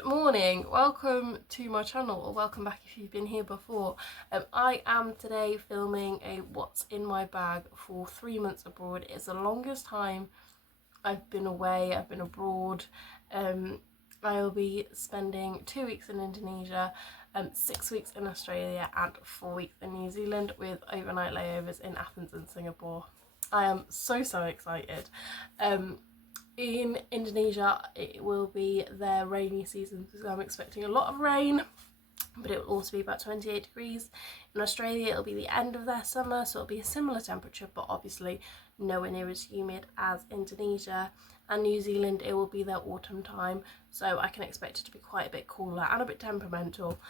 Good morning, welcome to my channel, or welcome back if you've been here before. I am today filming a what's in my bag for 3 months abroad. It's the longest time I've been away, I've been abroad. I'll be spending 2 weeks in Indonesia, 6 weeks in Australia and 4 weeks in New Zealand with overnight layovers in Athens and Singapore. I am so excited. In Indonesia it will be their rainy season, so I'm expecting a lot of rain, but it will also be about 28 degrees. In Australia it'll be the end of their summer, so it'll be a similar temperature, but obviously nowhere near as humid as Indonesia. And New Zealand, it will be their autumn time, so I can expect it to be quite a bit cooler and a bit temperamental.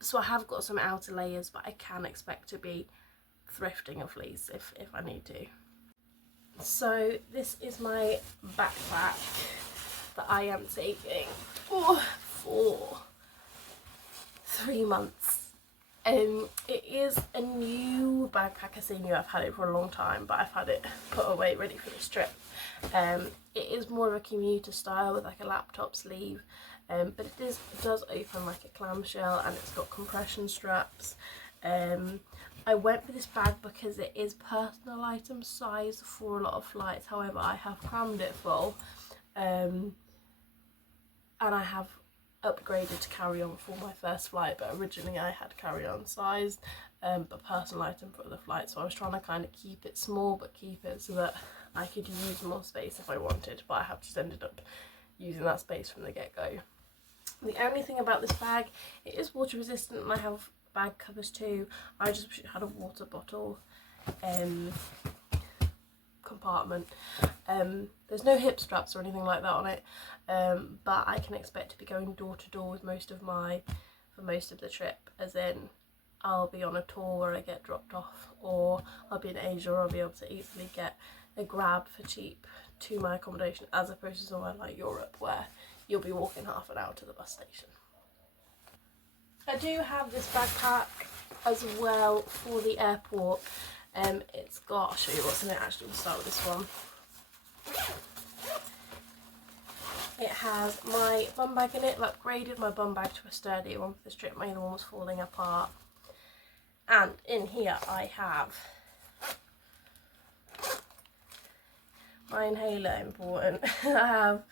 So I have got some outer layers, but I can expect to be thrifting a fleece if I need to. So this is my backpack that I am taking for 3 months. It is a new backpack. I say new, I've had it for a long time, but I've had it put away ready for this trip. It is more of a commuter style with like a laptop sleeve, but it does open like a clamshell, and it's got compression straps. I went for this bag because it is personal item size for a lot of flights. However, I have crammed it full, and I have upgraded to carry-on for my first flight, but originally I had carry-on sized, but personal item for the flight. So I was trying to kind of keep it small, but keep it so that I could use more space if I wanted, but I have just ended up using that space from the get-go. The only thing about this bag, it is water resistant, and I have bag covers too. I just wish it had a water bottle compartment. There's no hip straps or anything like that on it, but I can expect to be going door to door with most of the trip, as in I'll be on a tour where I get dropped off, or I'll be in Asia, or I'll be able to easily get a grab for cheap to my accommodation, as opposed to somewhere like Europe where you'll be walking half an hour to the bus station. I do have this backpack as well for the airport. It's got, I'll show you what's in it actually, we'll start with this one. It has my bum bag in it. I've upgraded my bum bag to a sturdier one for this trip. My other one was falling apart. And in here I have my inhaler, important. I have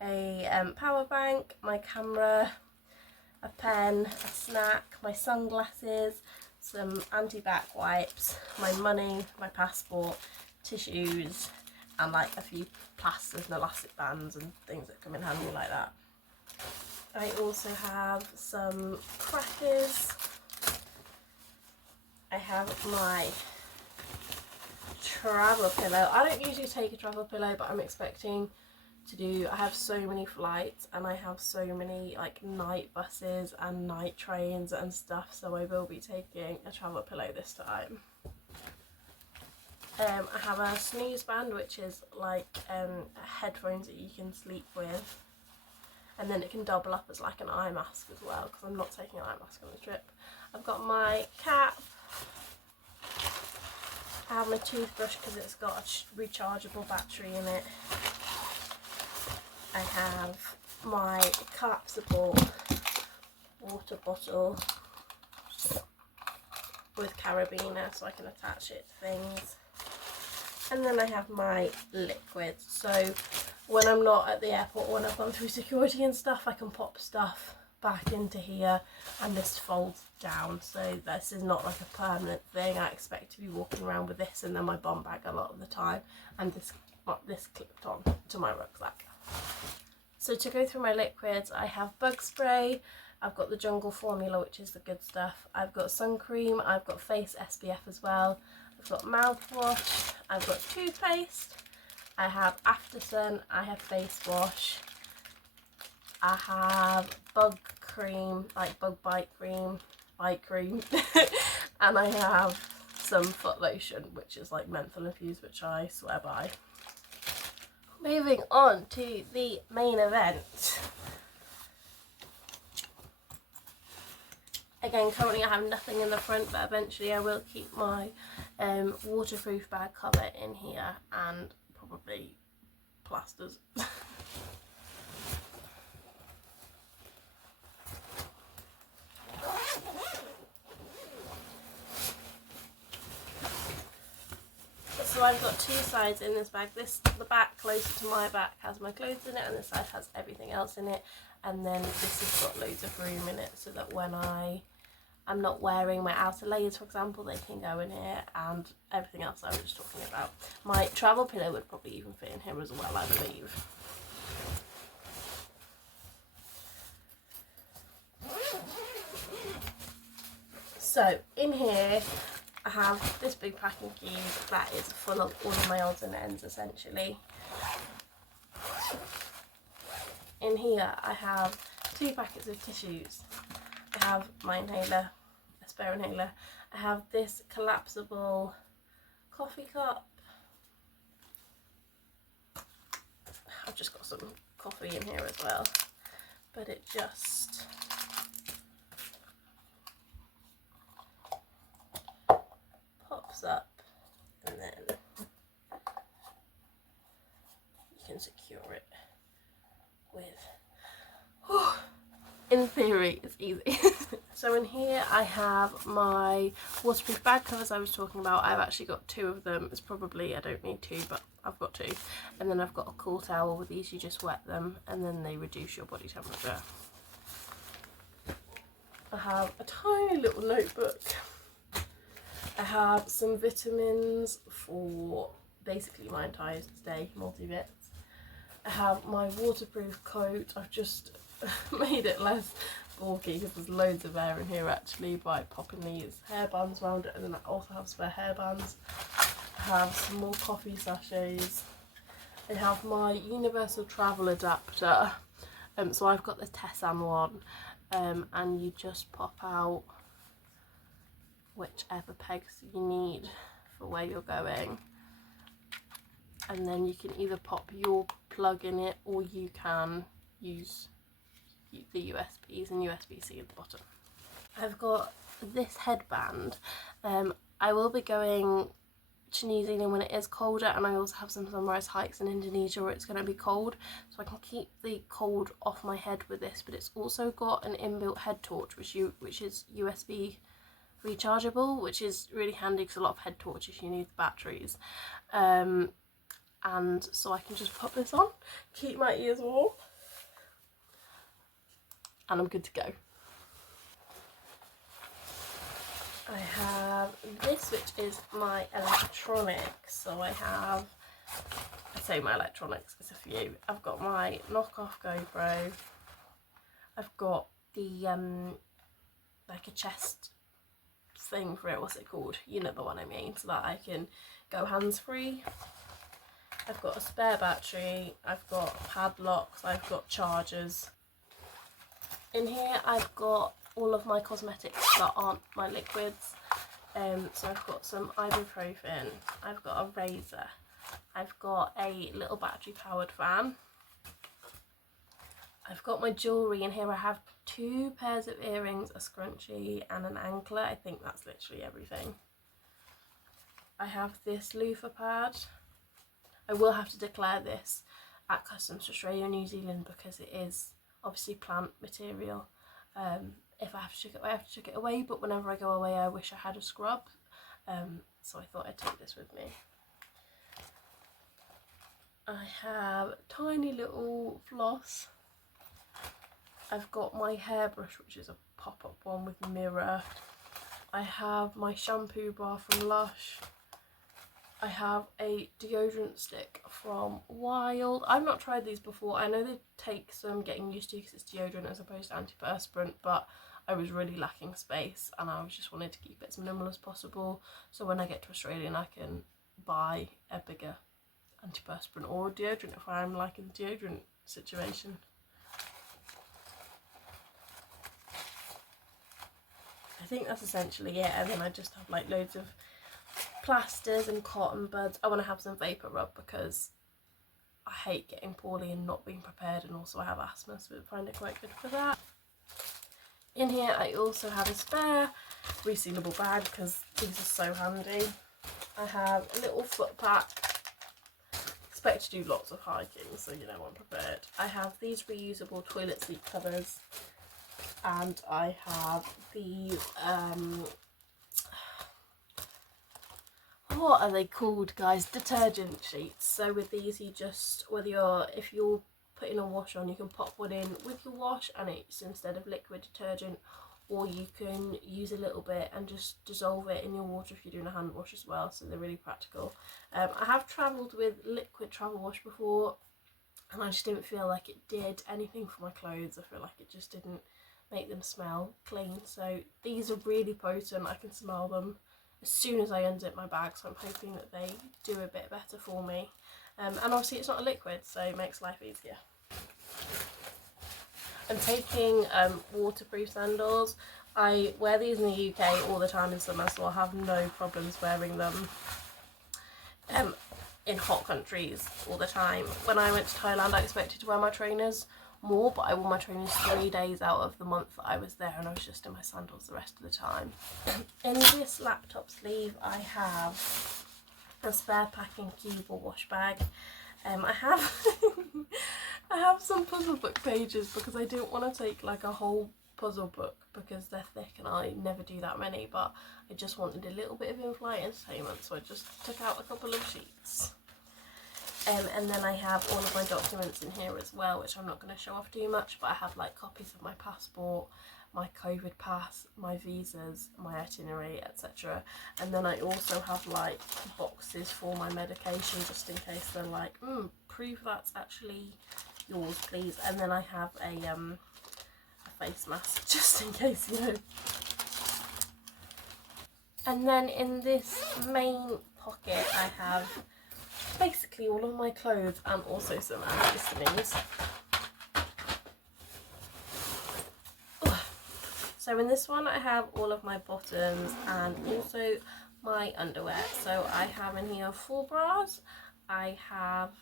a power bank, my camera, a pen, a snack, my sunglasses, some anti-back wipes, my money, my passport, tissues, and like a few plasters and elastic bands and things that come in handy like that. I also have some crackers. I have my travel pillow. I don't usually take a travel pillow, but I'm expecting to do. I have so many flights, and I have so many like night buses and night trains and stuff, so I will be taking a travel pillow this time. I have a snooze band, which is like headphones that you can sleep with, and then it can double up as like an eye mask as well, because I'm not taking an eye mask on the trip. I've got my cap. I have my toothbrush because it's got a rechargeable battery in it. I have my collapsible water bottle with carabiner so I can attach it to things. And then I have my liquids. So when I'm not at the airport, when I've gone through security and stuff, I can pop stuff back into here, and this folds down. So this is not like a permanent thing. I expect to be walking around with this and then my bum bag a lot of the time, and this clipped on to my rucksack. So to go through my liquids, I have bug spray, I've got the Jungle Formula, which is the good stuff, I've got sun cream, I've got face SPF as well, I've got mouthwash, I've got toothpaste, I have after sun, I have face wash, I have bug cream, like bug bite cream, and I have some foot lotion, which is like menthol infused, which I swear by. Moving on to the main event. Again, currently I have nothing in the front, but eventually I will keep my waterproof bag cover in here, and probably plasters. I've got two sides in this bag. The back closer to my back has my clothes in it, and this side has everything else in it. And then this has got loads of room in it, so that when I'm not wearing my outer layers, for example, they can go in here, and everything else I was just talking about. My travel pillow would probably even fit in here as well, I believe. So in here I have this big packing cube that is full of all of my odds and ends essentially. In here I have 2 packets of tissues. I have my inhaler, a spare inhaler. I have this collapsible coffee cup. I've just got some coffee in here as well, but it just pops up, and then you can secure it with, in theory it's easy. So in here I have my waterproof bag covers I was talking about. I've actually got 2 of them. It's probably, I don't need 2, but I've got 2. And then I've got a cool towel. With these you just wet them and then they reduce your body temperature. I have a tiny little notebook. I have some vitamins for basically my entire day, multivits. I have my waterproof coat. I've just made it less bulky because there's loads of air in here actually by popping these hairbands around it, and then I also have spare hairbands. I have some more coffee sachets. I have my universal travel adapter. So I've got the Tessan one, and you just pop out whichever pegs you need for where you're going, and then you can either pop your plug in it or you can use the USBs and USB-C at the bottom. I've got this headband. I will be going to New Zealand when it is colder, and I also have some sunrise hikes in Indonesia where it's going to be cold, so I can keep the cold off my head with this. But it's also got an inbuilt head torch which is USB rechargeable, which is really handy because a lot of head torches you need the batteries, and so I can just put this on, keep my ears warm, and I'm good to go. I have this, which is my electronics. So I say my electronics, it's a few. I've got my knockoff GoPro. I've got the like a chest thing for it, what's it called? You know the one I mean, so that I can go hands-free. I've got a spare battery, I've got padlocks, I've got chargers. In here I've got all of my cosmetics that aren't my liquids. So I've got some ibuprofen, I've got a razor, I've got a little battery powered fan. I've got my jewellery in here. I have 2 pairs of earrings, a scrunchie and an anklet. I think that's literally everything. I have this loofah pad. I will have to declare this at Customs to Australia and New Zealand because it is obviously plant material. If I have to chuck it away, I have to chuck it away, but whenever I go away I wish I had a scrub. So I thought I'd take this with me. I have tiny little floss. I've got my hairbrush, which is a pop-up one with a mirror. I have my shampoo bar from Lush. I have a deodorant stick from Wild. I've not tried these before. I know they take some getting used to because it's deodorant as opposed to antiperspirant, but I was really lacking space and I just wanted to keep it as minimal as possible. So when I get to Australia I can buy a bigger antiperspirant or deodorant if I'm like in a deodorant situation. I think that's essentially it, and then I just have like loads of plasters and cotton buds. I want to have some vapor rub because I hate getting poorly and not being prepared, and also I have asthma, so I find it quite good for that. In here I also have a spare resealable bag because these are so handy. I have a little foot pack. Expect to do lots of hiking, so you know I'm prepared. I have these reusable toilet seat covers, and I have these what are they called, guys? Detergent sheets. So with these, you just, if you're putting a wash on, you can pop one in with your wash and it's instead of liquid detergent, or you can use a little bit and just dissolve it in your water if you're doing a hand wash as well, so they're really practical. I have travelled with liquid travel wash before and I just didn't feel like it did anything for my clothes. I feel like it just didn't make them smell clean, so these are really potent. I can smell them as soon as I unzip my bag, so I'm hoping that they do a bit better for me. And obviously it's not a liquid, so it makes life easier. I'm taking waterproof sandals. I wear these in the UK all the time in summer, so I'll have no problems wearing them in hot countries all the time. When I went to Thailand, I expected to wear my trainers more, but I wore my trainers 3 days out of the month that I was there, and I was just in my sandals the rest of the time. In this laptop sleeve, I have a spare packing cube or wash bag. I have I have some puzzle book pages because I didn't want to take like a whole puzzle book because they're thick and I never do that many, but I just wanted a little bit of in-flight entertainment, so I just took out a couple of sheets. And then I have all of my documents in here as well, which I'm not going to show off too much, but I have like copies of my passport, my COVID pass, my visas, my itinerary, etc. And then I also have like boxes for my medication, just in case they're like, prove that's actually yours, please. And then I have a face mask, just in case, you know. And then in this main pocket I have basically all of my clothes and also some antihistamines. So in this one I have all of my bottoms and also my underwear. So I have in here 4 bras. I have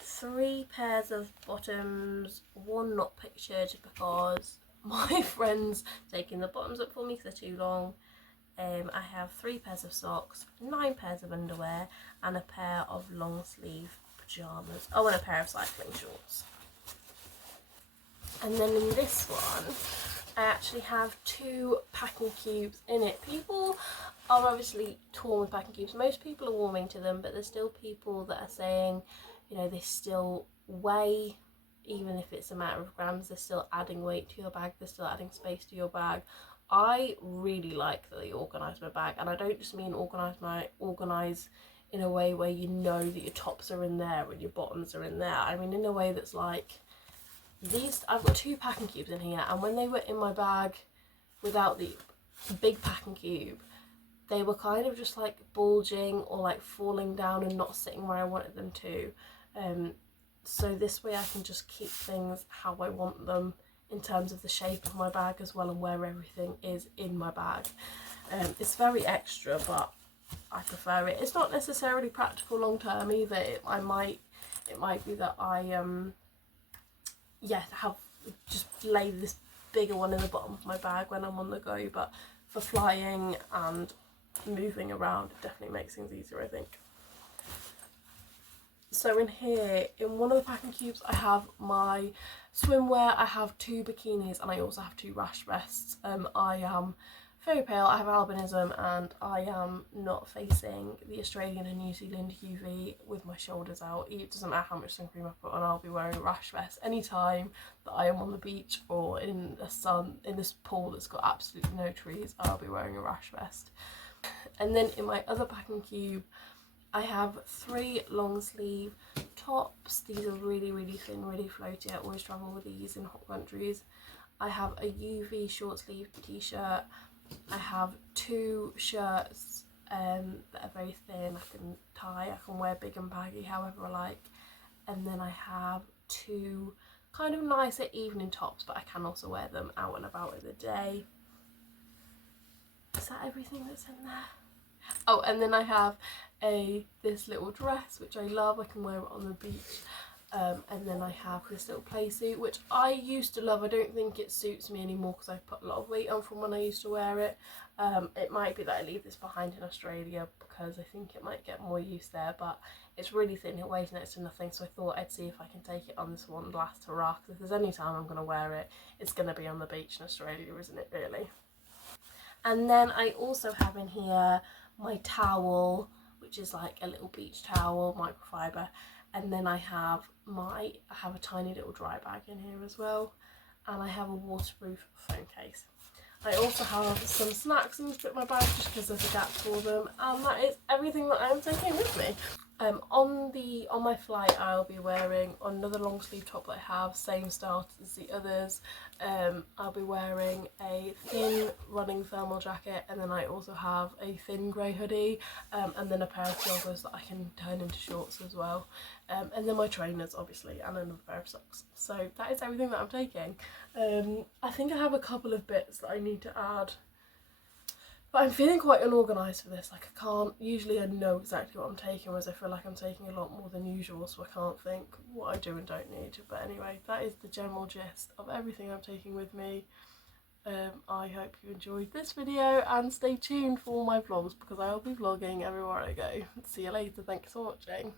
3 pairs of bottoms, 1 not pictured because my friend's taking the bottoms up for me because they're too long. I have 3 pairs of socks, 9 pairs of underwear and a pair of long sleeve pyjamas. Oh, and a pair of cycling shorts. And then in this one I actually have 2 packing cubes in it. People are obviously torn with packing cubes. Most people are warming to them, but there's still people that are saying, you know, they still weigh, even if it's a matter of grams, they're still adding weight to your bag, they're still adding space to your bag. I really like that they organise my bag, and I don't just mean organise in a way where you know that your tops are in there and your bottoms are in there. I mean in a way that's like, these, I've got 2 packing cubes in here, and when they were in my bag without the big packing cube, they were kind of just like bulging or like falling down and not sitting where I wanted them to. So this way I can just keep things how I want them in terms of the shape of my bag as well, and where everything is in my bag. It's very extra, but I prefer it. It's not necessarily practical long term either. It might be that I have just lay this bigger one in the bottom of my bag when I'm on the go, but for flying and moving around it definitely makes things easier, I think. So in here, in one of the packing cubes, I have my swimwear, I have 2 bikinis, and I also have 2 rash vests. I am very pale, I have albinism, and I am not facing the Australian and New Zealand UV with my shoulders out. It doesn't matter how much sun cream I put on, I'll be wearing a rash vest anytime that I am on the beach or in the sun, in this pool that's got absolutely no trees. I'll be wearing a rash vest. And then in my other packing cube, I have 3 long sleeve tops. These are really, really thin, really floaty. I always travel with these in hot countries. I have a UV short sleeve t-shirt. I have 2 shirts that are very thin. I can tie, I can wear big and baggy however I like. And then I have 2 kind of nicer evening tops, but I can also wear them out and about in the day. Is that everything that's in there? Oh, and then I have this little dress which I love. I can wear it on the beach. And then I have this little play suit which I used to love. I don't think it suits me anymore because I've put a lot of weight on from when I used to wear it. It might be that I leave this behind in Australia because I think it might get more use there, but it's really thin, it weighs next to nothing, so I thought I'd see if I can take it on this one last hurrah, because if there's any time I'm going to wear it, it's going to be on the beach in Australia, isn't it really? And then I also have in here my towel, which is like a little beach towel, microfiber. And then I have a tiny little dry bag in here as well. And I have a waterproof phone case. I also have some snacks in my bag just because there's a gap for them, and that is everything that I'm taking with me. On my flight, I'll be wearing another long sleeve top that I have, same style as the others. I'll be wearing a thin running thermal jacket, and then I also have a thin grey hoodie, and then a pair of joggers that I can turn into shorts as well. And then my trainers, obviously, and another pair of socks. So that is everything that I'm taking. I think I have a couple of bits that I need to add, but I'm feeling quite unorganised for this. Like, usually I know exactly what I'm taking, whereas I feel like I'm taking a lot more than usual, so I can't think what I do and don't need. But anyway, that is the general gist of everything I'm taking with me. I hope you enjoyed this video, and stay tuned for all my vlogs because I will be vlogging everywhere I go. See you later, thanks for watching.